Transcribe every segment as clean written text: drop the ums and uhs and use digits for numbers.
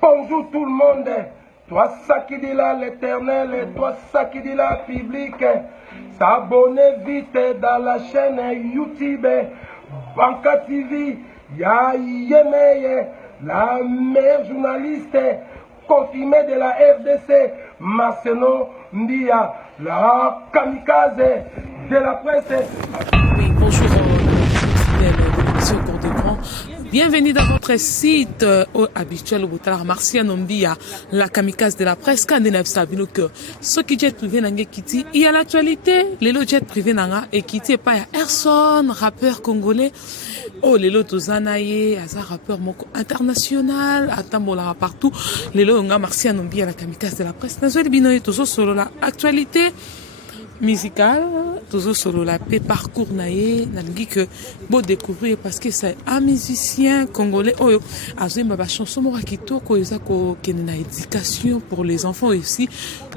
Bonjour tout le monde. Toi ça qui dit là l'éternel, toi ça qui dit là public. S'abonner vite dans la chaîne YouTube Banka TV. Ya Yemeye, la meilleure journaliste confirmée de la RDC, Marcelo Mbia, la kamikaze de la presse. Oui, bonjour, fidèles de cours d'écran. Bienvenue dans votre site habituel au Boutala Marciano Mbia, la kamikaze de la presse. Quand on a vu que ce qui jet privé n'a quitté, il y a l'actualité, les lots jet privé n'a et quitté pas Erson, rappeur congolais. Oh, les lots Tozanaye, Aza rappeur international, Atambola partout. Les lots on a Marciano Mbia, la kamikaze de la presse. Nous avons binoé toujours sur l'actualité musical, toujours sur la paix parcours naïe, n'algi que beau découvrir parce que c'est un musicien congolais. Oh, azo ma chanson mora kito ko eza ko kena éducation pour les enfants aussi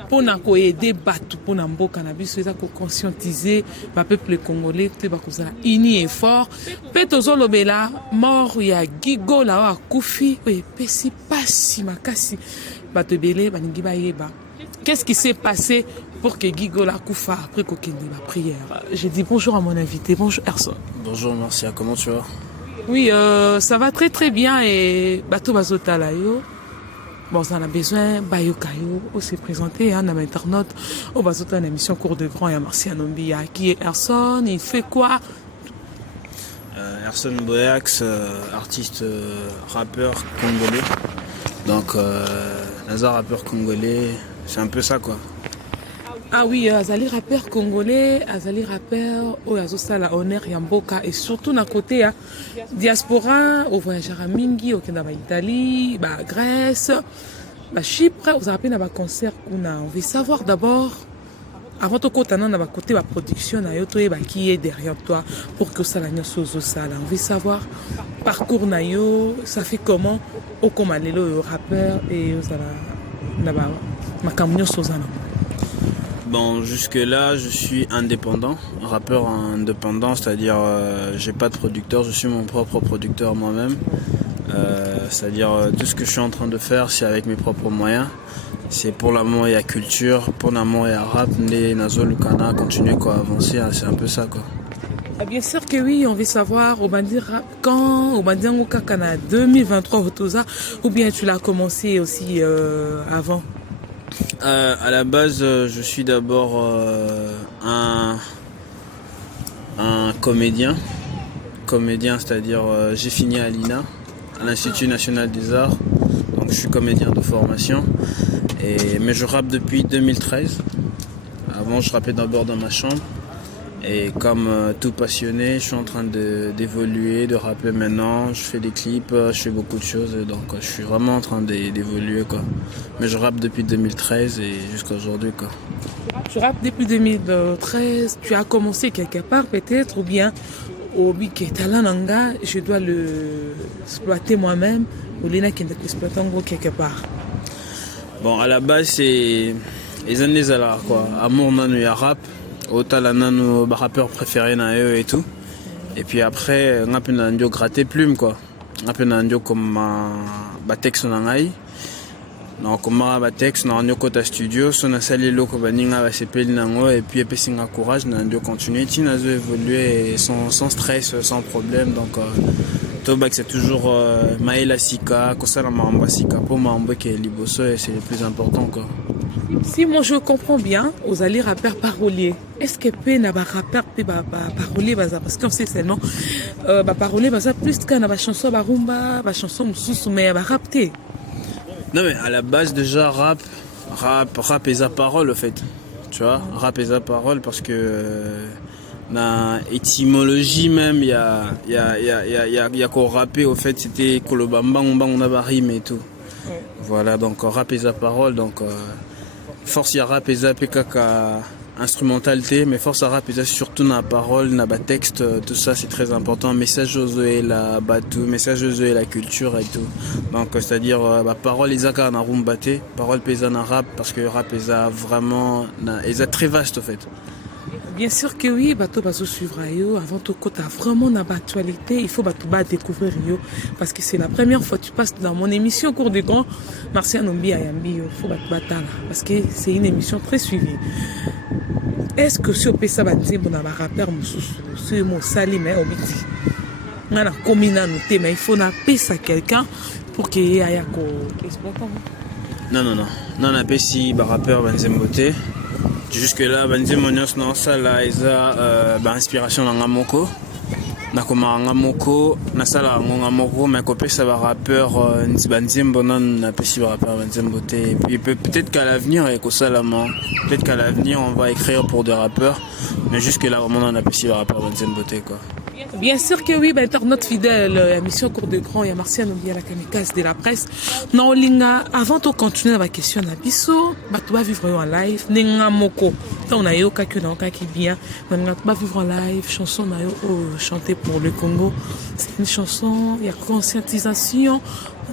pour na ko aider batu pour na mboka na biso eza ko conscientiser ba peuple congolais te ba kozala uni et fort. Pe tozo lobela mort ya Gigo la wa kufi oui pesi pasi makasi bato belé baningi ba yeba. Qu'est-ce qui s'est passé pour que Gigo la Koufa après Kokende ma prière? J'ai dit bonjour à mon invité, bonjour Erson. Bonjour Marcia, comment tu vas? Oui, ça va très très bien et Bato Bazota là yo. Bon, ça en a besoin, Bayo Kayo, aussi présenté, hein, dans l'internaute, au Bazota une émission cours de grand et à Marciano Mbia. Qui est Erson? Il fait quoi? Erson Boyax, artiste rappeur congolais. Donc, Nazar rappeur congolais, c'est un peu ça quoi. Ah oui, Azali rappeur congolais, Azali rappeur, Azosala honneur Yamboka et surtout d'un côté diaspora, au voyageur à Mingi, au Kenya, Italie, Grèce, Chypre, vous avez un concert qu'on a. On veut savoir d'abord, avant tout côté, on a côté la production, qui est derrière toi pour que ça la on veut savoir parcours nayo, ça fait comment, au Komalelo, rappeur et Bon, jusque-là, je suis indépendant, rappeur indépendant, c'est-à-dire j'ai pas de producteur, je suis mon propre producteur moi-même. C'est-à-dire tout ce que je suis en train de faire, c'est avec mes propres moyens. C'est pour l'amour et la culture, pour l'amour et la rap, les Nazo Lukana, continuer quoi, avancer, c'est un peu ça quoi. Bien sûr que oui, on veut savoir, au Bandir quand, au Bandir Mukakana 2023 ou bien tu l'as commencé aussi avant? À la base, je suis d'abord un comédien, c'est-à-dire j'ai fini à l'INA, à l'Institut National des Arts, donc je suis comédien de formation, mais je rappe depuis 2013. Avant, je rappais d'abord dans ma chambre. Et comme tout passionné, je suis en train d'évoluer, de rapper maintenant. Je fais des clips, je fais beaucoup de choses. Donc je suis vraiment en train d'évoluer quoi. Mais je rappe depuis 2013 et jusqu'à aujourd'hui quoi. Tu rappes depuis 2013. Tu as commencé quelque part peut-être ou bien au Biketalanga, je dois l'exploiter moi-même ou Lena qui l'exploite quelque part. Bon, à la base c'est les années à l'art quoi. Amour nanu ya rap. Autant nos rappeurs préférés na eux et tout. Et puis après on a pu nandio gratter plume quoi. On a pu nandio comme texte nangai. Donc comme texte nandio kota studio, son a sali loko baninga ba sepeli nango et puis epesinga courage nandio continuer ti nazo évoluer sans stress, sans problème. Donc Tobak c'est toujours Maïla Sika, Kosala Mamba Sika pour Mamba qui est liboso et c'est le plus important quoi. Si moi je comprends bien, aux alliés rappeurs paroliers, est-ce que peut n'a pas rappeur peut parolier parce qu'on sait seulement parolier plus qu'un chanson rumba, chanson mususu mais rapté. Non mais à la base déjà rap et sa parole au fait. Tu vois, rap et sa parole parce que na étymologie même il y a qu'on rapper au fait c'était kolobamba on a rime et tout. Ouais. Voilà donc rap et sa parole donc force ya rap et za kaka instrumentalité mais force à rap et surtout na parole na texte tout ça c'est très important message aux et la batou message aux et la culture et tout donc c'est-à-dire parole les aka na rumbaté parole paysanne rap parce que rap est vraiment est très vaste en fait. Bien sûr que oui, bateau bazo suivre yo. Avant tout, quand t'as vraiment dans l'actualité, il faut bateau découvrir yo. Parce que c'est la première fois que tu passes dans mon émission Cours des Grands. Marcia Nombi Ayambi, il faut bateau là. Parce que c'est une émission très suivie. Est-ce que si on peut ça, on a un rappeur, c'est mon salim, mais on dit. On a commis à noter, mais il faut appeler ça quelqu'un pour qu'il y ait un exploitant. Non, on a appelé si rappeur Banzembote. Jusque là, Banzemonios, non, ça là, ils ont inspiration dans Ngamoko. Nakoma Ngamoko, Nasala Ngamoko, mais copé ça va rappeur Banzembonon, on appelle si rappeur Banzembote. Et puis peut-être qu'à l'avenir, avec Osalama, peut-être qu'à l'avenir, on va écrire pour des rappeurs. Mais jusque là, vraiment, on appelle si rappeur Banzembote, quoi. Bien sûr que oui, internaute fidèle, émission Cours de Grand, il y a Marcia Nombi à la kamikaze de la presse. Non, Linga, avant de continuer la question, Nabiso, tu vas vivre en live, Nenga Moko. On a eu quelqu'un qui bien, tu vas vivre en live, chanson, on a eu chanter pour le Congo. C'est une chanson, il y a conscientisation,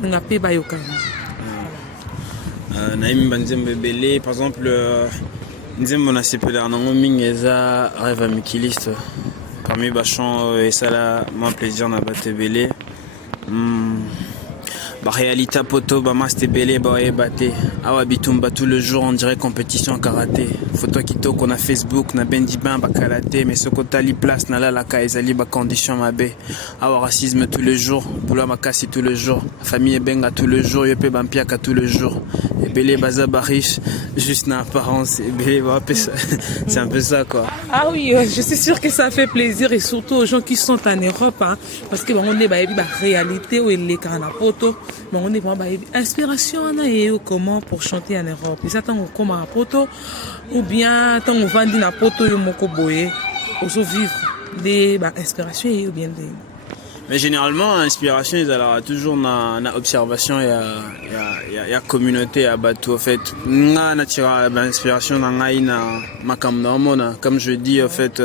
on a payé Bayoka. Naïm Banzembe Belé, par exemple, Nzembo na sepelé en Angoming, Eza, rêve à Mikiliste. Parmi Bachon et ça là, mon plaisir n'a pas été belé. Réalité poto, c'était belé, baté. Awa bitumba tout le jour, on dirait compétition karaté. Photo kito qu'on a Facebook, na bendiban bakalaté. Mais ce côté li place, na la kaizali ba condition ma bé. Awa racisme tous les jours, boula makasi tous les jours. Famille benga tous les jours, yope bampiaka tous les jours. Et belé baza bariche, juste na apparence. Et belé c'est un peu ça quoi. Ah oui, je suis sûre que ça fait plaisir et surtout aux gens qui sont en Europe, hein, parce que on est la réalité où il est poto. Bon, on est vraiment inspiration comment pour chanter en Europe. Et ça tant on comme à poto ou bien tant on vend na poto yo moko boye, on vivre des inspirations ou bien des. Mais généralement, l'inspiration, ils ont toujours na observation et communauté à bateau. En fait, nous avons l'inspiration dans na comme je dis en fait,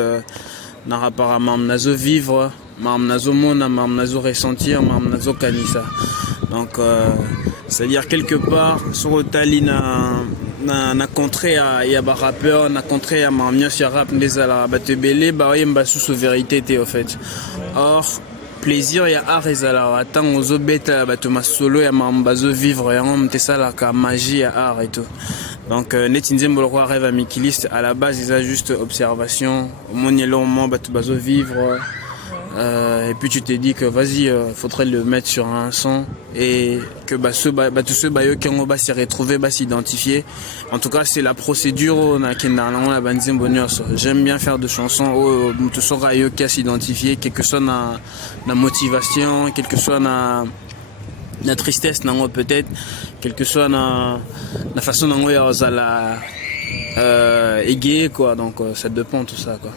na rapport à nazo vivre, nazo mona, nazo ressentir, nazo kanisa. Donc, c'est-à-dire quelque part, sur le tali na contré à yaba rappeur, na contré à mamnios ya rap ndezala batebele, ba yemba sous vérité en fait. Or plaisir ya art ezala attend aux obeta batoma solo ya mambazo vivre ya on ça la ka magie ya art et tout. Donc netinzembo le roi rêve à Mikiliste à la base ils a juste observation monielon mo batubazo vivre. Et puis tu t'es dit que vas-y, faudrait le mettre sur un son et que tous ceux qui ont s'y retrouver, s'identifier. En tout cas, c'est la procédure j'aime bien faire de chansons où tout sera qui s'identifier, quelle que soit la motivation, quelle que soit la tristesse peut-être, quelle que soit la façon dont la égayer quoi. Donc ça dépend tout ça quoi.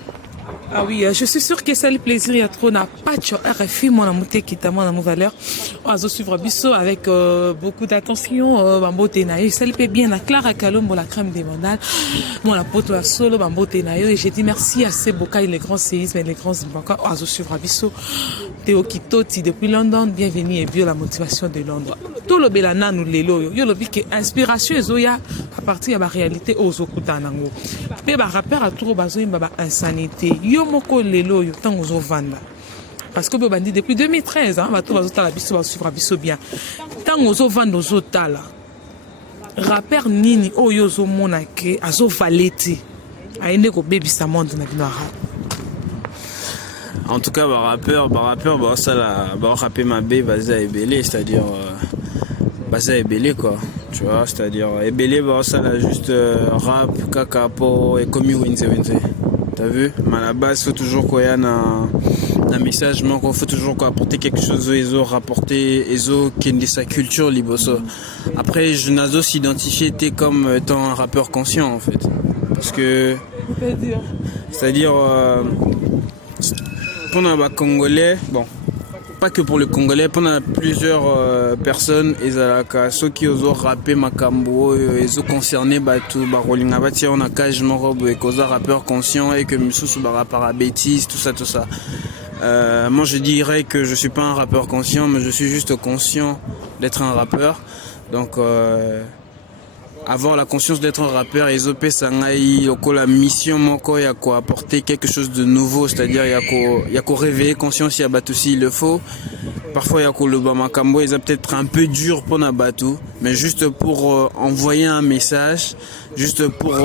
Ah oui, je suis sûre que c'est le plaisir. Il y a trop n'a pas de RFI, mon amour qui t'a mon valeur. On va suivre Bisso avec beaucoup d'attention. Bambo Tenayo, ça le fait bien. La Clara Kalombo, la crème des mandales. Mon apoto à solo, Bambo Tenayo. Et j'ai dit merci à ces Bokai, les grands séismes et les grands Zimbabwe. On va suivre Bisso. Théo Kitoti depuis London. Bienvenue et bio la motivation de Londres. Tout le belana nous l'élo. Yo le que inspiration ezoya à partir de la réalité aux okutanango. Mais bah rappeur à tout bazoim bah insanité. Yo moko lelo yo tant aux vanda. Parce que bandi depuis 2013 hein bato bazota la biso ba suivre biso bien. Tant aux vanda aux otala. Rappeur nini oyo zo monake azo valeti. Aende ko baby sa monde na bino rap. En tout cas, rappeur, ça là, rapper ma bé, baza et belé, c'est-à-dire baza et belé quoi, tu vois, c'est-à-dire et belé, ça là juste rap, kakapo et comme winze. T'as vu? Mais à la base, faut toujours quoi, y a un message, mais faut toujours quoi apporter quelque chose aux rapporter qui est de sa culture liboso. Après, je n'aso s'identifier comme étant un rappeur conscient en fait, parce que c'est-à-dire pendant les Congolais, bon, pas que pour les Congolais, pendant plusieurs personnes, ceux qui ont rappé Makambo, ils ont concerné tout, Barolinga, on a cage morob et cause rappeur conscient et que Moussous rappeur à bêtises, tout ça. Moi je dirais que je suis pas un rappeur conscient, mais je suis juste conscient d'être un rappeur. Donc avoir la conscience d'être un rappeur et zope sangai la mission moko ya ko apporter quelque chose de nouveau, c'est-à-dire ya ko réveiller conscience ya batu s'il le faut. Parfois ya ko le bamakambo ils a peut-être un peu dur pour na batu, mais juste pour envoyer un message, juste pour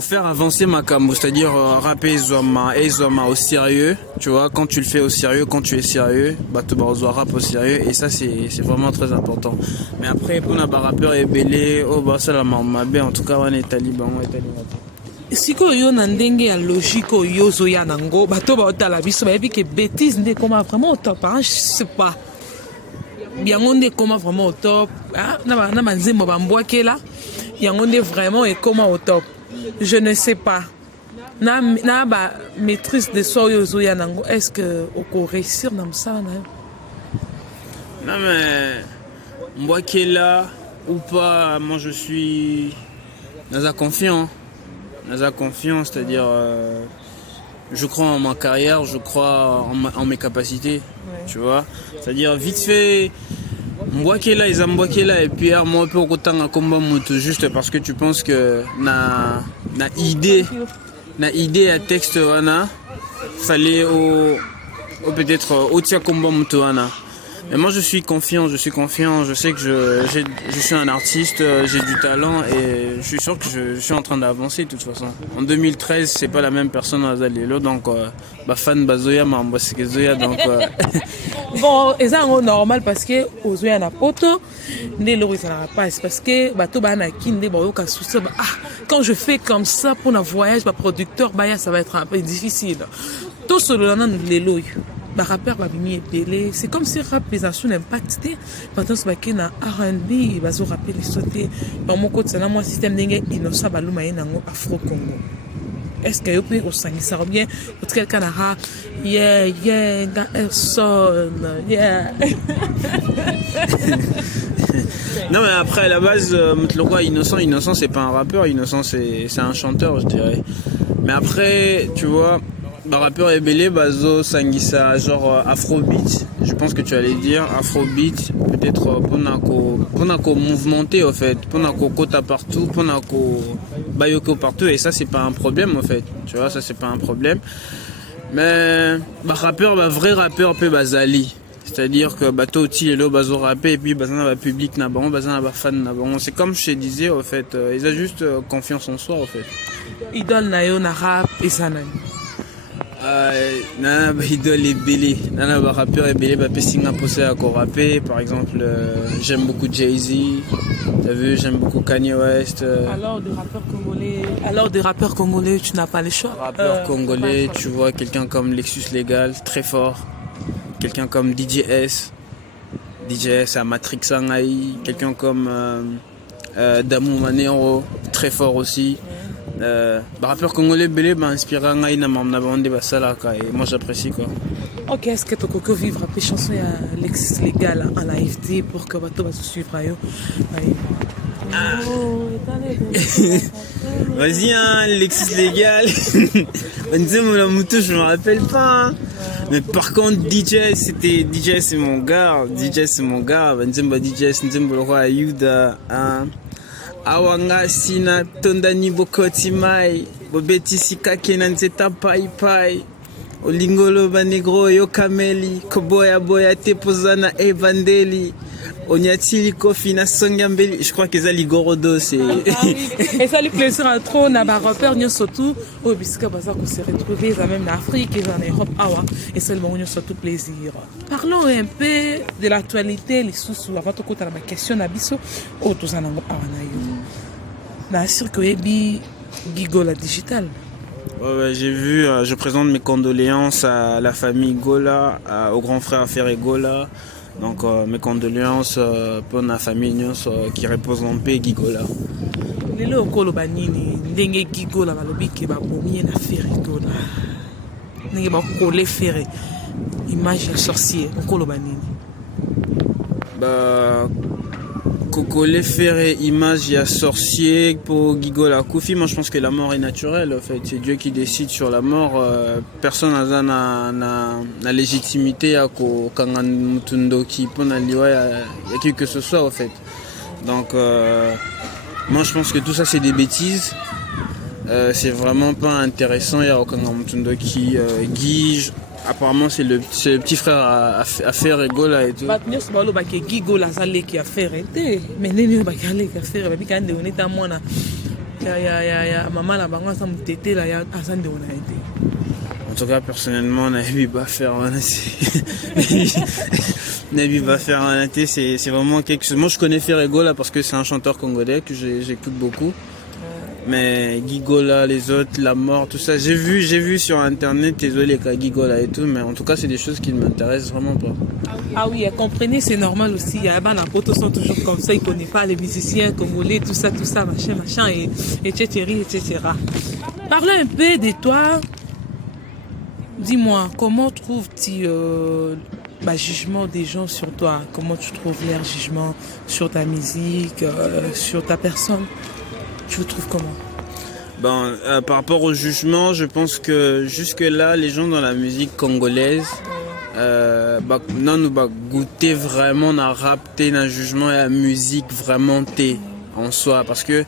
faire avancer Makambo, c'est-à-dire rapper Zoma et Zoma au sérieux, tu vois, quand tu le fais au sérieux, quand tu es sérieux, bah tu vas rap au sérieux et ça c'est vraiment très important. Mais après pour un rappeur et belé, oh bah ça la mabe en tout cas on est taliban, sikoyo na ndenge ya logique oyo zoya nango bato baotala biso bayebi ke bêtise nde koma vraiment au top, hein? Je sais pas yango nde koma vraiment au top, hein? na manzembo bambwakela yango nde vraiment et koma au top. Je ne sais pas. Na ba maîtrise de soi yozoya nango. Est-ce que on réussir dans ça na? Non mais moi qui est là ou pas, moi je suis dans la confiance. C'est-à-dire je crois en ma carrière, je crois en mes capacités, ouais. Tu vois. C'est-à-dire vite fait moi qui est là, ils ont moi qui est là et puis moi peu autant à combat moto juste parce que tu penses que na idée à texte wana fallait au peut-être au tia combat moto wana. Mais moi je suis confiant, je sais que je suis un artiste, j'ai du talent et je suis sûr que je suis en train d'avancer de toute façon. En 2013, c'est pas la même personne à Zalelo, donc fan bazoya mamba c'est zoya donc bon, et ça c'est normal parce que ozoya na poto né le ça n'a pas parce que bato bana kinde ba yoka souci quand je fais comme ça pour un voyage ba producteur ba ça va être un peu difficile. Tout ce lana lelo ba rappeur ba bimi epelé, c'est comme si rap les action impacté pendant ce baké na R&B bazo rappeler sauter ba moko tsana moi système ndenge innocent baluma yenango Afro Congo. Est-ce que vous pouvez ça bien pour quelqu'un a yeah son yeah. Non mais après à la base le roi innocent c'est pas un rappeur, innocent c'est un chanteur je dirais. Mais après tu vois le rappeur est belé bazo sangisa genre afrobeat, je pense que tu allais dire afrobeat peut-être pour nako mouvementer au fait, pour nako kota partout, pour nako bayoko partout et ça c'est pas un problème en fait, tu vois, ça c'est pas un problème. Mais rappeur vrai rappeur peut bazali, c'est-à-dire que bato ti lelo bazo rapper et puis bazana ba public na bon, bazana ba fan na bon, c'est comme je te disais au fait, ils ont juste confiance en soi au fait. Idole na yo na rap et ça na nana ba idole ebele nana ba rappeur ebele ba pesinga posé à ko rapper par exemple j'aime beaucoup Jay-Z, t'as vu, j'aime beaucoup Kanye West. Alors des rappeurs congolais tu n'as pas les choix. Rappeurs congolais tu vois quelqu'un comme Lexus Legal très fort, quelqu'un comme DJS à Matrix Sangai, quelqu'un comme Damou Manero très fort aussi. Rappeur congolais belé inspiré ngai na mamna bande basalaka et moi j'apprécie quoi. OK, est-ce que tu peux vivre après chanson à Lexus Legal en AFD pour que bato va suivre yo? Vas-y hein, Lexus Legal. Je me rappelle pas. Hein. Mais par contre DJ c'est mon gars, DJ Nzembo le roi Ayuda hein. Awanga sina tondani bokoti mai bobeti sikake na nzeta pai pai olingolo banegro yo kameli koboya boya tepozana evandeli onyatili kofi na songyambeli. Je crois que ça ligorodo c'est et ça lui plaisir à trop na ba rappeur nyo surtout au bisika baza ko se retrouver même en Afrique et en Europe awa et seulement nyo surtout plaisir. Parlons un peu de l'actualité les sous avant de côté la question na biso o tozana ngo awana yo na circuit bi Gigola digital. Ouais, j'ai vu, je présente mes condoléances à la famille Gola, au grand frère Ferré Gola. Donc mes condoléances pour la famille qui repose en paix Gigola. Lelo okolo banini ndenge Gigola balobi ke ba bomie na Ferré Gola. Ndenge ba kolé Ferré. Image de sorcier okolo banini. Kokole Ferré, image, il y a sorcier pour Gigola Koufi. Moi je pense que la mort est naturelle en fait. C'est Dieu qui décide sur la mort. Personne n'a légitimité à Kangan Mutundo qui peut y a qui que ce soit en fait. Donc moi je pense que tout ça c'est des bêtises. C'est vraiment pas intéressant. Il y a aucun Mutundo qui Guy, apparemment c'est le petit frère à faire Egola et tout. Guy Gola qui a fait arrêter. Mais n'est pas qui a fait arrêter. Quand on est à moi là, ya maman la banque ça me tête là, ya Hassan de on a été. En tout cas, personnellement, Nabi va faire Nabi va faire un été, c'est vraiment quelque chose. Moi, je connais Ferregola parce que c'est un chanteur congolais que j'écoute beaucoup. Mais Gigola, les autres, la mort, tout ça, j'ai vu sur internet, désolé, Gigola et tout, mais en tout cas, c'est des choses qui ne m'intéressent vraiment pas. Ah oui, comprenez, c'est normal aussi. Il y a des potes sont toujours comme ça, ils ne connaissent pas les musiciens congolais, tout ça, machin, et etc. Parlons un peu de toi. Dis-moi, comment trouves-tu le jugement des gens sur toi? Comment tu trouves leur jugement sur ta musique, sur ta personne? Tu le trouves comment? Par rapport au jugement, je pense que jusque-là, les gens dans la musique congolaise, nous goûter vraiment à rap, un jugement et la musique vraiment en soi. Parce que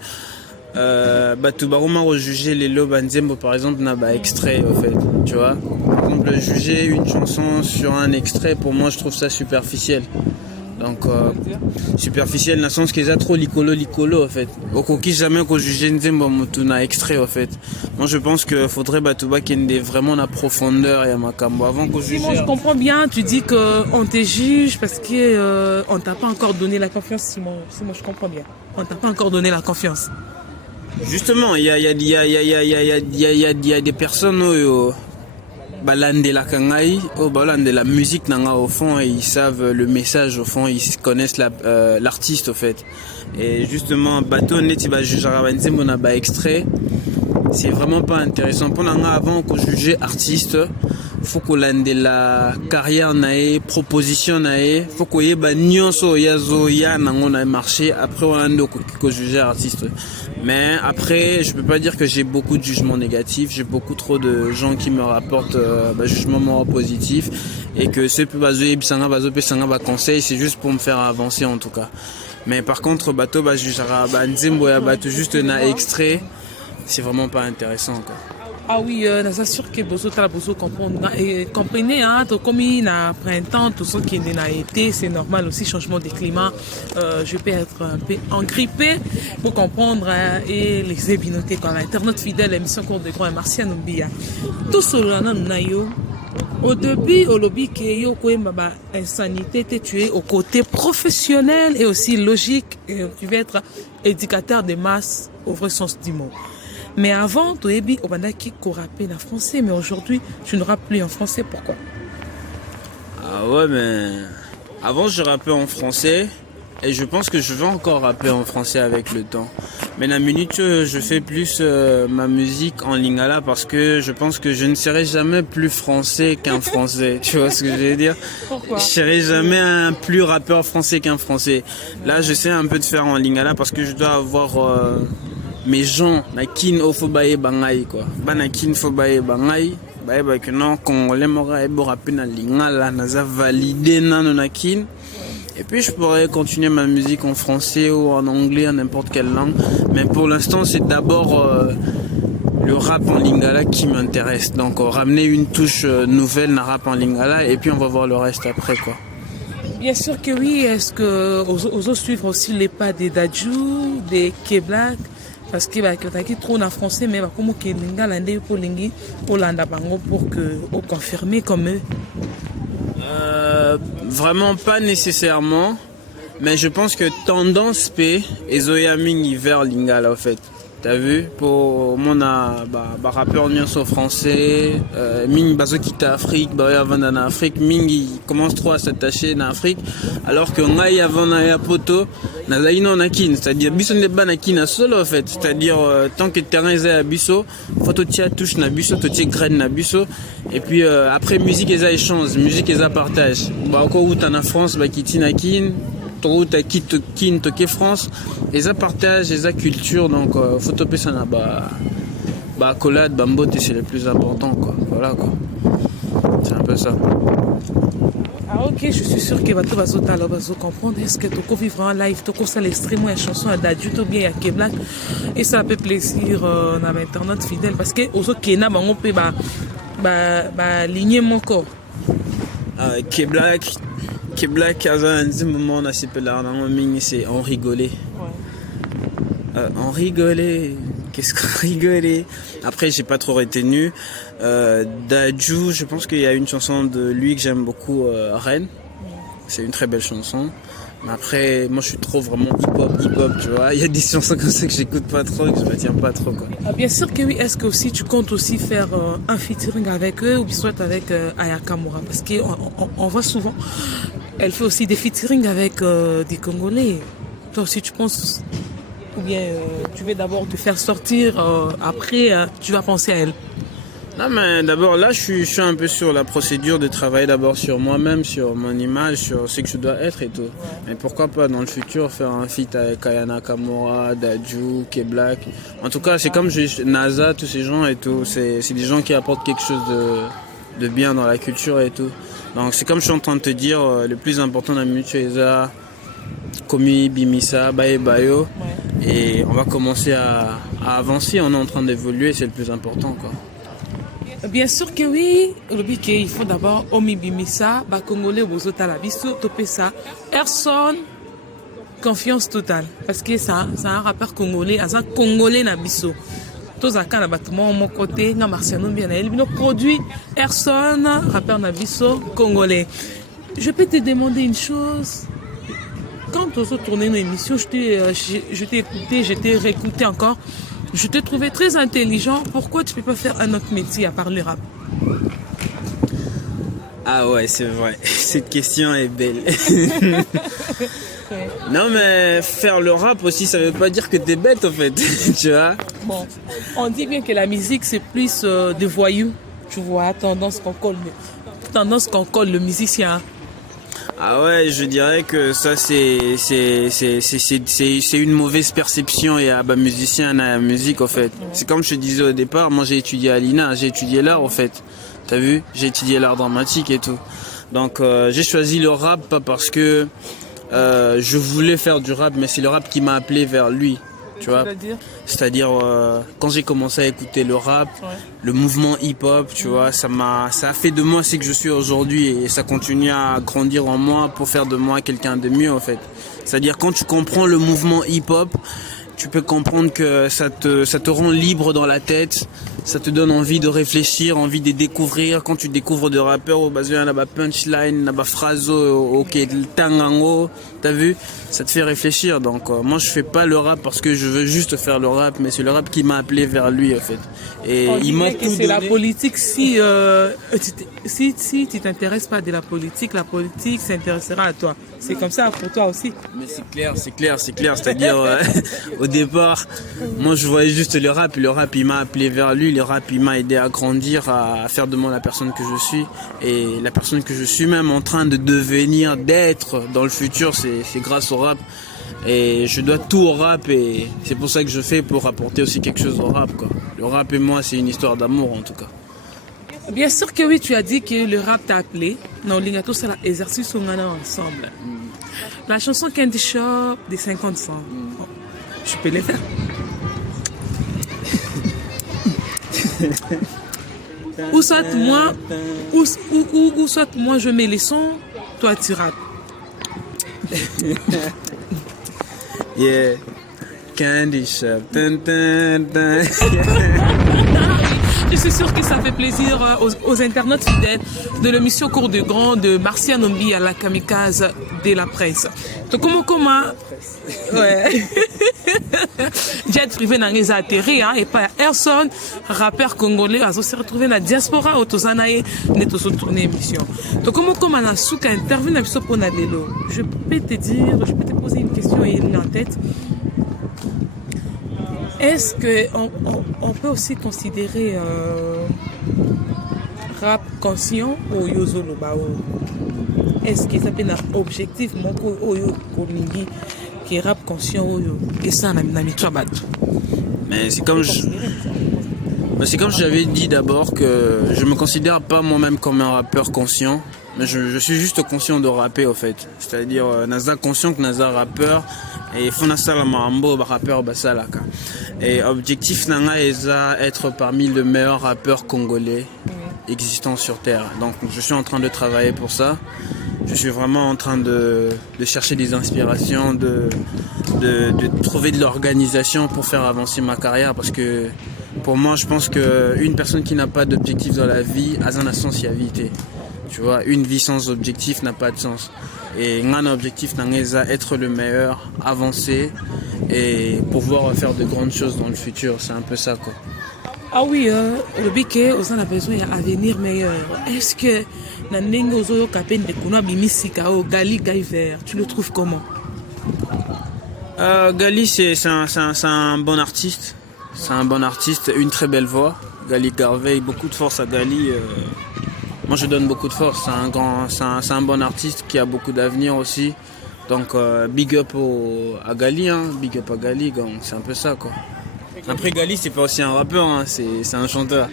tout baroma rejuger les lots banzembo par exemple n'a pas extrait au fait, tu vois. Par exemple, juger une chanson sur un extrait, pour moi je trouve ça superficiel. Donc superficiel dans le sens qu'ils a trop licolo en fait. Au qui jamais qu'on juger nzembo mutuna extrait en fait. Moi je pense que faudrait Batouba qu'il y ait vraiment la profondeur et à Makambo avant qu'on juge. Moi je comprends bien, tu dis que on te juge parce que on t'a pas encore donné la confiance. Simon, je comprends bien. On t'a pas encore donné la confiance. Justement, il y a des personnes de la kangai, de la musique nanga au fond, et ils savent le message au fond, ils connaissent l'artiste au fait. Et justement, bateau neti ba jujarabanze mona ba extrait, c'est vraiment pas intéressant. Pour nanga avant qu'on juge artiste, faut qu'on lande la carrière nae, proposition nae, faut qu'on y ait ba nyonso yazo ya nango na marché. Après on lande qu'on juge artiste. Mais après, je peux pas dire que j'ai beaucoup de jugements négatifs. J'ai beaucoup trop de gens qui me rapportent jugements positifs et que ceux qui me conseillent, c'est juste pour me faire avancer en tout cas. Mais par contre, bateau nzembo ya bateau juste un extrait, c'est vraiment pas intéressant quoi. Ah oui, c'est sûr que vous comprenez, hein, comme il a printemps, tout ce qui est été, c'est normal aussi, changement de climat. Je peux être un peu engrippé pour comprendre et les ébinoter quand l'internaute fidèle, l'émission Cours de Grand et Marcia Numbia. Tout cela, au début, au lobby, qui est insanité, tu es au côté professionnel et aussi logique, et tu vas être éducateur des masses au vrai sens du mot. Mais avant, tu es au bandaki qu'on rappelle en français, mais aujourd'hui, tu ne rappes plus en français. Pourquoi? Ah ouais, mais avant, je rappais en français et je pense que je vais encore rapper en français avec le temps. Mais la minute, je fais plus ma musique en lingala parce que je pense que je ne serai jamais plus français qu'un français. Tu vois ce que je veux dire? Pourquoi? Je serai jamais un plus rappeur français qu'un français. Là, j'essaie un peu de faire en lingala parce que je dois avoir... mes gens nakin ofobaye bangai quoi banakin fobaye bangai baye que non congolais mora ebo rapper na lingala naza validé nano nakin et puis je pourrais continuer ma musique en français ou en anglais en n'importe quelle langue mais pour l'instant c'est d'abord le rap en lingala qui m'intéresse donc ramener une touche nouvelle na rap en lingala et puis on va voir le reste après quoi. Bien sûr que oui. Est-ce que aux suivre aussi les pas des Dadju, des K-Black? Parce que tu trop en français, mais comme que l'ingala pour lingi pour l'andabango pour que au confirmer comme eux. Vraiment pas nécessairement, mais je pense que tendance P et Zoyaming vers lingala en fait. T'as vu? Pour mon rappeur nyonso français, Ming bazo quitte Afrique, avant en Afrique, Ming il commence trop à s'attacher en Afrique, alors que ngai avant na poto, na zaino nakin, c'est-à-dire biso ne ba nakin solo en fait, c'est-à-dire tant que terrain est à biso, photo tia touche na biso, to tia graine na biso, et puis après musique et échange, musique et partage. Bah encore où t'en en France, bah kiti nakin. T'as quitté France et ça partage et ça culture donc faut topper ça na collade bambote c'est le plus important quoi voilà quoi c'est un peu ça. Ah ok, je suis sûr que bato bazotala comprendre. Est-ce que tu vivre en live, tu ça l'extrêmement une chanson à Dadju, bien à Keblak et ça fait plaisir dans l'internet fidèle parce que aux autres Kena on peut ligner mon corps. Keblak à un moment on a ces là c'est on rigolait. On rigolait. Qu'est-ce qu'on rigolait. Après, j'ai pas trop retenu. Dadju, je pense qu'il y a une chanson de lui que j'aime beaucoup, Reine. C'est une très belle chanson. Mais après, moi, je suis trop vraiment hip-hop, tu vois. Il y a des chansons comme ça que j'écoute pas trop, que je retiens pas trop, quoi. Ah, bien sûr que oui. Est-ce que aussi tu comptes aussi faire un featuring avec eux ou soit avec Aya Kamura? Parce qu'on voit souvent, elle fait aussi des featuring avec des Congolais. Toi aussi, tu penses... Ou bien tu veux d'abord te faire sortir, après tu vas penser à elle? Non mais d'abord là je suis un peu sur la procédure de travailler d'abord sur moi-même, sur mon image, sur ce que je dois être et tout. Mais pourquoi pas dans le futur faire un feat avec Aya Nakamura, Dadju, Keblak. En tout cas c'est comme NASA, tous ces gens et tout. C'est des gens qui apportent quelque chose de bien dans la culture et tout. Donc c'est comme je suis en train de te dire, le plus important dans la musique c'est Komi, Bimisa, Baye Bayo. Et on va commencer à avancer, on est en train d'évoluer, c'est le plus important, quoi. Bien sûr que oui, il faut d'abord Omi Bimisa, Congolais, Bozota la Bisso, topé ça. Erson, confiance totale. Parce que c'est un rappeur congolais, un Congolais na Bisso. Tous à quand bâtiment mon côté, na Marciano bien elle, nos produits, Erson, rappeur na Bisso, Congolais. Je peux te demander une chose. Quand on s'est tourné nos émissions, je t'ai écouté, je t'ai réécouté encore. Je t'ai trouvé très intelligent. Pourquoi tu ne peux pas faire un autre métier à part le rap? Ah ouais, c'est vrai. Cette question est belle. Non mais faire le rap aussi, ça veut pas dire que t'es bête en fait. Tu vois? Bon, on dit bien que la musique c'est plus de voyous. Tu vois, tendance qu'on colle le musicien. Ah ouais, je dirais que ça c'est une mauvaise perception et à musicien à la musique en fait. C'est comme je te disais au départ, moi j'ai étudié à l'INA, j'ai étudié l'art en fait. T'as vu? J'ai étudié l'art dramatique et tout. Donc j'ai choisi le rap pas parce que je voulais faire du rap, mais c'est le rap qui m'a appelé vers lui. Tu vois, c'est-à-dire quand j'ai commencé à écouter le rap, le mouvement hip-hop, tu vois, ça a fait de moi ce que je suis aujourd'hui et ça continue à grandir en moi pour faire de moi quelqu'un de mieux en fait. C'est-à-dire quand tu comprends le mouvement hip-hop, tu peux comprendre que ça te rend libre dans la tête, ça te donne envie de réfléchir, envie de découvrir. Quand tu découvres des rappeurs au basé là-bas punchline, là-bas phraso, ok, tangango, t'as vu, ça te fait réfléchir. Donc moi je fais pas le rap parce que je veux juste faire le rap, mais c'est le rap qui m'a appelé vers lui en fait. Et il m'a tout donné. C'est la politique. Si tu t'intéresses pas de la politique s'intéressera à toi. C'est comme ça pour toi aussi. Mais c'est clair. C'est-à-dire, au départ, moi je voyais juste le rap il m'a appelé vers lui, le rap il m'a aidé à grandir, à faire de moi la personne que je suis. Et la personne que je suis même en train de devenir, d'être dans le futur, c'est grâce au rap. Et je dois tout au rap et c'est pour ça que je fais, pour apporter aussi quelque chose au rap, quoi. Le rap et moi, c'est une histoire d'amour en tout cas. Bien sûr que oui, tu as dit que le rap t'a appelé. Non, Lingato, c'est l'exercice où on a ensemble. La chanson Candy Shop des 50 cents. Bon, je peux les faire. Ou soit moi je mets les sons, toi tu rappes. Yeah, Candy Shop. Dun, dun, dun. Je suis sûre que ça fait plaisir aux internautes fidèles de l'émission Cours de Grand de Marcia Nombi à la kamikaze de la presse. Donc comment ouais. Jet privé n'a rien atterri et pas Erson, rappeur congolais, a se retrouvé dans la diaspora autosanae n'est se tourner émission. Donc comment na souka intervient na biso pour Nadelo. Je peux te poser une question et il est en tête. Est-ce qu'on peut aussi considérer rap conscient ou yozolo bao? Est-ce que ça peut être objectif mon oyo komingi qui rap conscient oyo et ça na mitwa? Mais c'est comme j'avais dit d'abord que je me considère pas moi-même comme un rappeur conscient. Mais je suis juste conscient de rapper, au fait. C'est-à-dire, naza conscient que naza rappeur, et fona sala mambo, rappeur basalaka. Et objectif nanga eza être parmi les meilleurs rappeurs congolais existants sur Terre. Donc, je suis en train de travailler pour ça. Je suis vraiment en train de chercher des inspirations, de trouver de l'organisation pour faire avancer ma carrière, parce que pour moi, je pense qu'une personne qui n'a pas d'objectif dans la vie a un sens à vie. Tu vois, une vie sans objectif n'a pas de sens. Et un objectif n'a être le meilleur, avancer et pouvoir faire de grandes choses dans le futur. C'est un peu ça, quoi. Ah oui, le biquet, on a besoin d'un avenir meilleur. Est-ce que Nanengo Kapen de Kuno Bimisika ou Gali Gaiver, tu le trouves comment? Gali, c'est un bon artiste. C'est un bon artiste, une très belle voix. Gali Garvey, beaucoup de force à Gali. Moi, je donne beaucoup de force. C'est un bon artiste qui a beaucoup d'avenir aussi. Donc, big up à Gali, hein. Big up à Gali, donc c'est un peu ça, quoi. Après, Gali, c'est pas aussi un rappeur, hein. C'est un chanteur.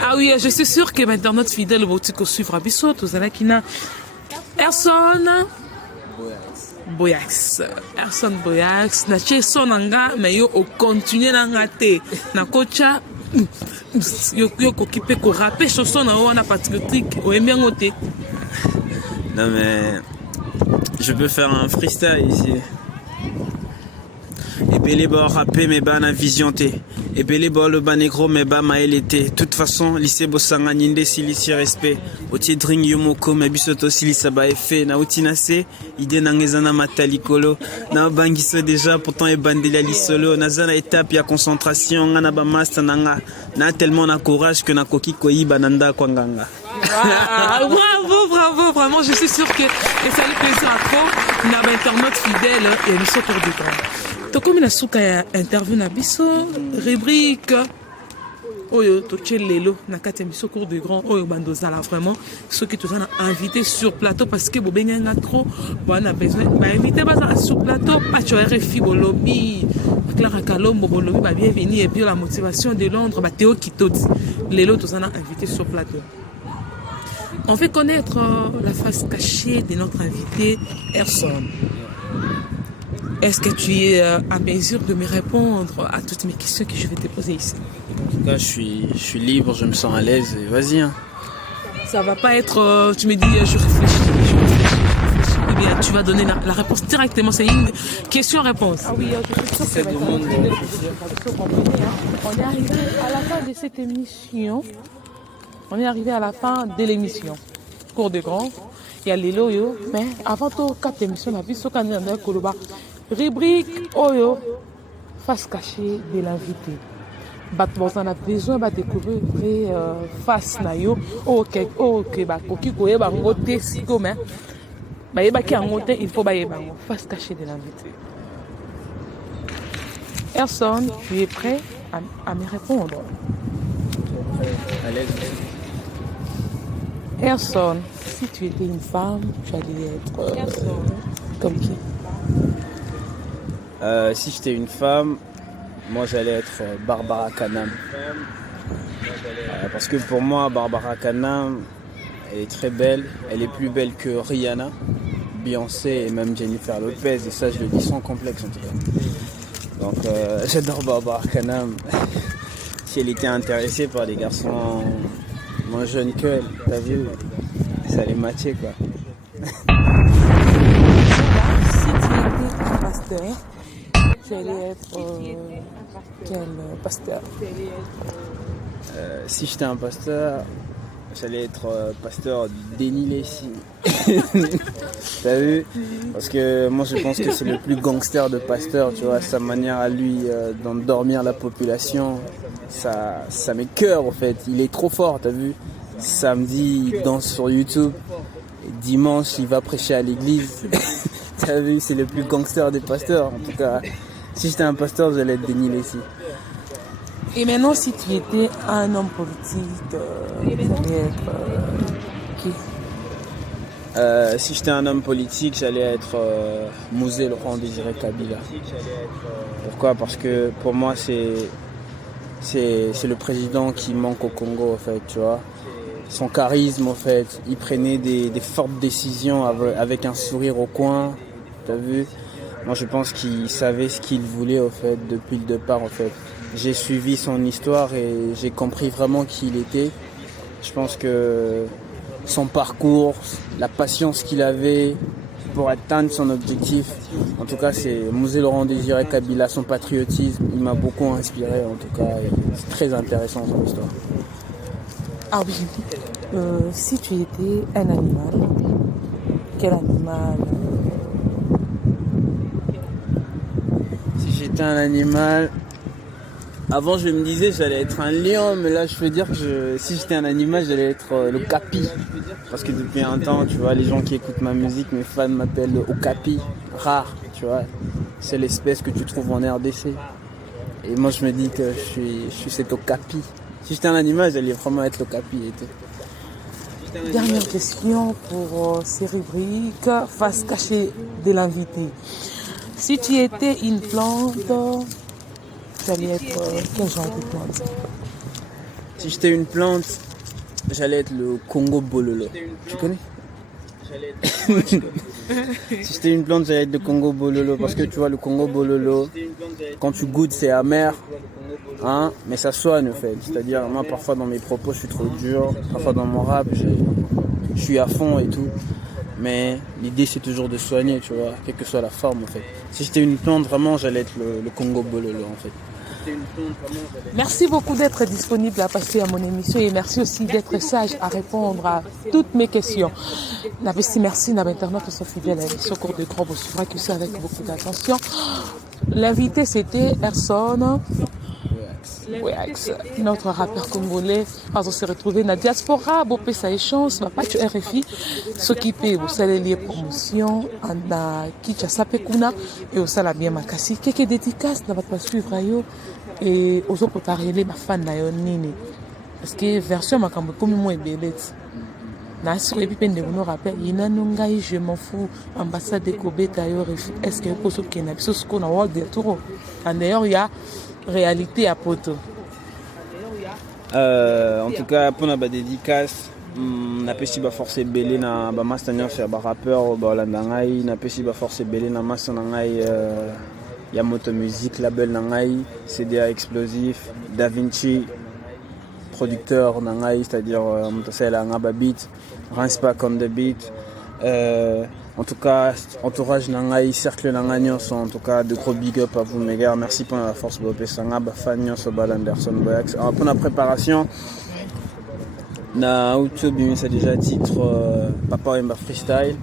Ah oui, je suis sûr que maintenant notre fidèle va suivre Abisso, tout ça là qui n'a Erson Boyax. Erson Boyax. Na cheso nanga, mais yo au continuer nanga te. Na kocha yo kokipe ko rapper chanson na wana patriotique au embiangote. Non mais je peux faire un freestyle ici. Et Bélé bas rappé mais bas na visionté. Et Bélé bas le bas négro mais bas ma été. Toute façon, lycée Bossanga Ninde si lycée respect. Oti drink yomoko mais bisoto si lycée ba effet. Na oti nase, idée nangezana matalikolo. Na bangiso déjà, pourtant et bandela lisolo. Na zana étape ya concentration. Ngana ba master nanga. Na tellement na courage que na koki koyiba nanda kwanganga. Ah, bravo, vraiment, je suis sûr que ça lui plaisir à trop. Na ba internaute fidèle et nous sommes pour du temps. Comme la souka ya interview na biso rubrique oyo toche lelo na kati biso cours de grand oyo bandozala vraiment ceux qui sont invités sur plateau parce que bobenga trop on a besoin ba inviter ba sur plateau pas tu RFI bolobi Clara Kalombo bolobi ba bienvenue et puis la motivation de Londres ba Théo Kitoti lelo tous on a invité sur plateau. On fait connaître la face cachée de notre invité Erson. Est-ce que tu es à mesure de me répondre à toutes mes questions que je vais te poser ici? En tout cas, je suis libre, je me sens à l'aise. Vas-y. Hein. Ça va pas être, tu me dis, je réfléchis. Eh bien, tu vas donner la réponse directement. C'est une question-réponse. Ah oui, je suis sûr que on est arrivé à la fin de cette émission. On est arrivé à la fin de l'émission. Cours de grand. Il y a les loyaux. Mais avant tout, 4 émissions, la vie, ce qu'on est dans Koloba. Rubrique Oyo, face cachée de l'invité. On a besoin de découvrir face nayo. Ok, koki koye bango te siko mais ba ki angote il faut ba bango face cachée de l'invité. Erson, tu es prêt à me répondre? Allez. Erson, si tu étais une femme, tu allais être comme qui? Si j'étais une femme, moi j'allais être Barbara Kanam. Parce que pour moi, Barbara Kanam, elle est très belle. Elle est plus belle que Rihanna, Beyoncé et même Jennifer Lopez. Et ça, je le dis sans complexe en tout cas. Donc j'adore Barbara Kanam. Si elle était intéressée par des garçons moins jeunes qu'elle, t'as vu, ça allait matcher quoi. Si tu étais un pasteur, tu allais être quel pasteur? Si j'étais un pasteur, j'allais être pasteur Denis Lessi. T'as vu? Parce que moi je pense que c'est le plus gangster de pasteur, tu vois, sa manière à lui d'endormir la population, ça m'écoeure en fait, il est trop fort, t'as vu? Samedi, il danse sur YouTube, dimanche, il va prêcher à l'église. T'as vu, c'est le plus gangster des pasteurs, en tout cas. Si j'étais un pasteur, j'allais être Denis Lessi. Et maintenant, si tu étais un homme politique, tu allais être qui? Si j'étais un homme politique, j'allais être Mosé Laurent Désiré Kabila. Pourquoi? Parce que pour moi, c'est le président qui manque au Congo, en fait, tu vois. son charisme en fait. Il prenait des fortes décisions avec un sourire au coin. T'as vu? Moi je pense qu'il savait ce qu'il voulait en fait depuis le départ en fait. J'ai suivi son histoire et j'ai compris vraiment qui il était. Je pense que son parcours, la patience qu'il avait pour atteindre son objectif, en tout cas c'est Mosé Laurent Désiré Kabila, son patriotisme, il m'a beaucoup inspiré en tout cas. C'est très intéressant son histoire. Ah oui, si tu étais un animal, quel animal? Si j'étais un animal, avant je me disais j'allais être un lion, mais là je peux dire que si j'étais un animal j'allais être le Okapi. Parce que depuis un temps, tu vois, les gens qui écoutent ma musique, mes fans m'appellent le Okapi, rare, tu vois. C'est l'espèce que tu trouves en RDC. Et moi je me dis que je suis cet Okapi. Si j'étais un animal, j'allais vraiment être l'Okapi et tout. Dernière question pour ces rubriques, face cachée de l'invité. Si tu étais une plante, tu allais être quel genre de plante? Si j'étais une plante, j'allais être le Congo Bololo. Tu connais? Si j'étais une plante, j'allais être le Congo Bololo. Parce que tu vois, le Congo Bololo, quand tu goûtes, c'est amer. Hein, mais ça soigne en fait. C'est-à-dire, moi, parfois dans mes propos, je suis trop dur. Parfois dans mon rap, je suis à fond et tout. Mais l'idée, c'est toujours de soigner, tu vois, quelle que soit la forme en fait. Si j'étais une plante, vraiment, j'allais être le Congo Bololo en fait. Merci beaucoup d'être disponible à passer à mon émission et merci aussi d'être sage à répondre à toutes mes questions. Merci à l'internaute qui sont fidèles à l'émission Cours de Grand. Vous suivrez que ça avec beaucoup d'attention. L'invité c'était Erson Weax, notre rappeur congolais. On se retrouver dans la diaspora, bon ça échange, ma pas RFI, s'occuper vous savez les promotions en Kinshasa Pekuna et au sala bien makasi quelques dédicaces na va suivre yo et aux autres parler ma fan na yo nini parce que version makambo comme moi belette na sur et puis de nous rappelle ina nungai je m'en fous ambassade de Kobeta yo est-ce que poso kena biso ce qu'on a world de tour en d'ailleurs il y a réalité à poto. En tout cas pour la dédicace na pesi ba forcer belé na ba master nyonso ba rappeur ba Hollanda ngai na pesi ba forcer belé na master na ngai ya Moto Music label na ngai CDA Explosif Da Vinci producteur na ngai c'est-à-dire Motosela nga beat Ranspack on the beat en tout cas entourage na ngai cercle na ngai nyonso en tout cas de gros big up à vous mes gars, merci pour la force bopé sanga ba fan nyonso ba Anderson Boyax. Alors pour la préparation na YouTube c'est déjà titre Papa Wemba Freestyle.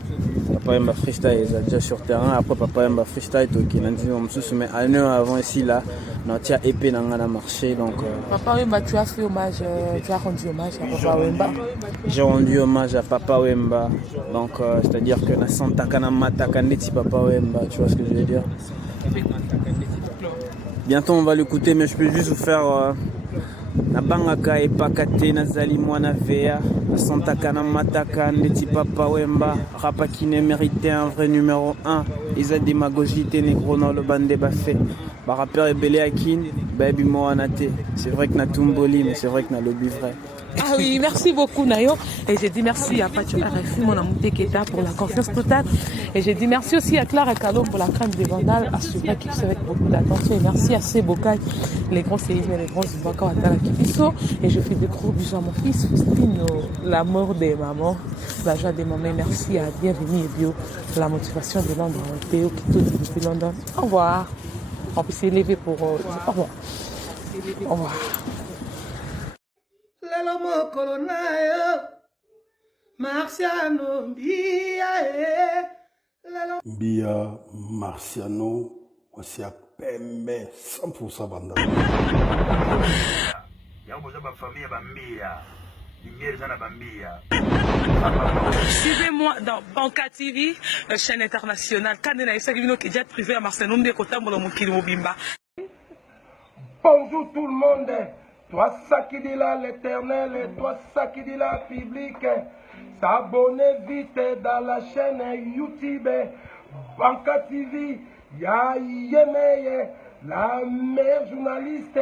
Papa Wemba Freestyle est déjà sur terrain. Après Papa Wemba Freestyle qui n'a dit on me sous mais un an avant ici là on tient épée dans le marché donc Papa Wemba tu as fait hommage tu as rendu hommage à Papa Wemba. J'ai rendu hommage à Papa Wemba donc c'est-à-dire que na Santa Kana Mataka Neti Papa Wemba, tu vois ce que je veux dire. Bientôt on va l'écouter mais je peux juste vous faire na bangaka epakate nazali mwana vea Santa Kana Mataka Neti Papa Wemba rapa qui ne méritait un vrai numéro 1 ils ont démagogie négro dans le bande bafé ba rappeur et belé akin baby moanate c'est vrai que na tumboli mais c'est vrai que na lobby vrai. Ah oui, merci beaucoup Nayo. Et j'ai dit merci à Pacho RFI, mon amour Teketa pour la confiance totale. Et j'ai dit merci aussi à Clara Calo pour la crème des vandales, à Subra qui fait avec beaucoup d'attention. Et merci à Sebokai, les grands séismes et les grands Zubaka Watala Kibiso. Et je fais de gros bisous à mon fils, Faustino, l'amour des mamans, la joie des mamans. Merci à Bienvenue et Bio, la motivation de Londres, Théo qui tout depuis London. Au revoir. On peut s'élever pour... Au revoir. Au revoir. Lelo mokolo na yo Marciano Mbia Lelo Mbia Marciano osi ya pembe 100% banda yango boza ba famille ba Mbia lumière za na ba Mbia. Suivez-moi dans Banca TV, chaîne internationale. Kanena Isagino qui est jet privé à Marciano Mbia Kotambo Mokili Mobimba. Bonjour tout le monde. Toi ça qui dit là l'éternel, et toi ça qui dit là public, s'abonner vite dans la chaîne YouTube, Banca TV, ya Yemeye, la meilleure journaliste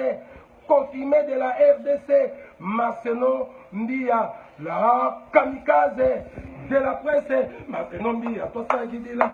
confirmée de la RDC, Marciano Mbia. La kamikaze de la presse, Martin Ombi, à toi ça qui dit là.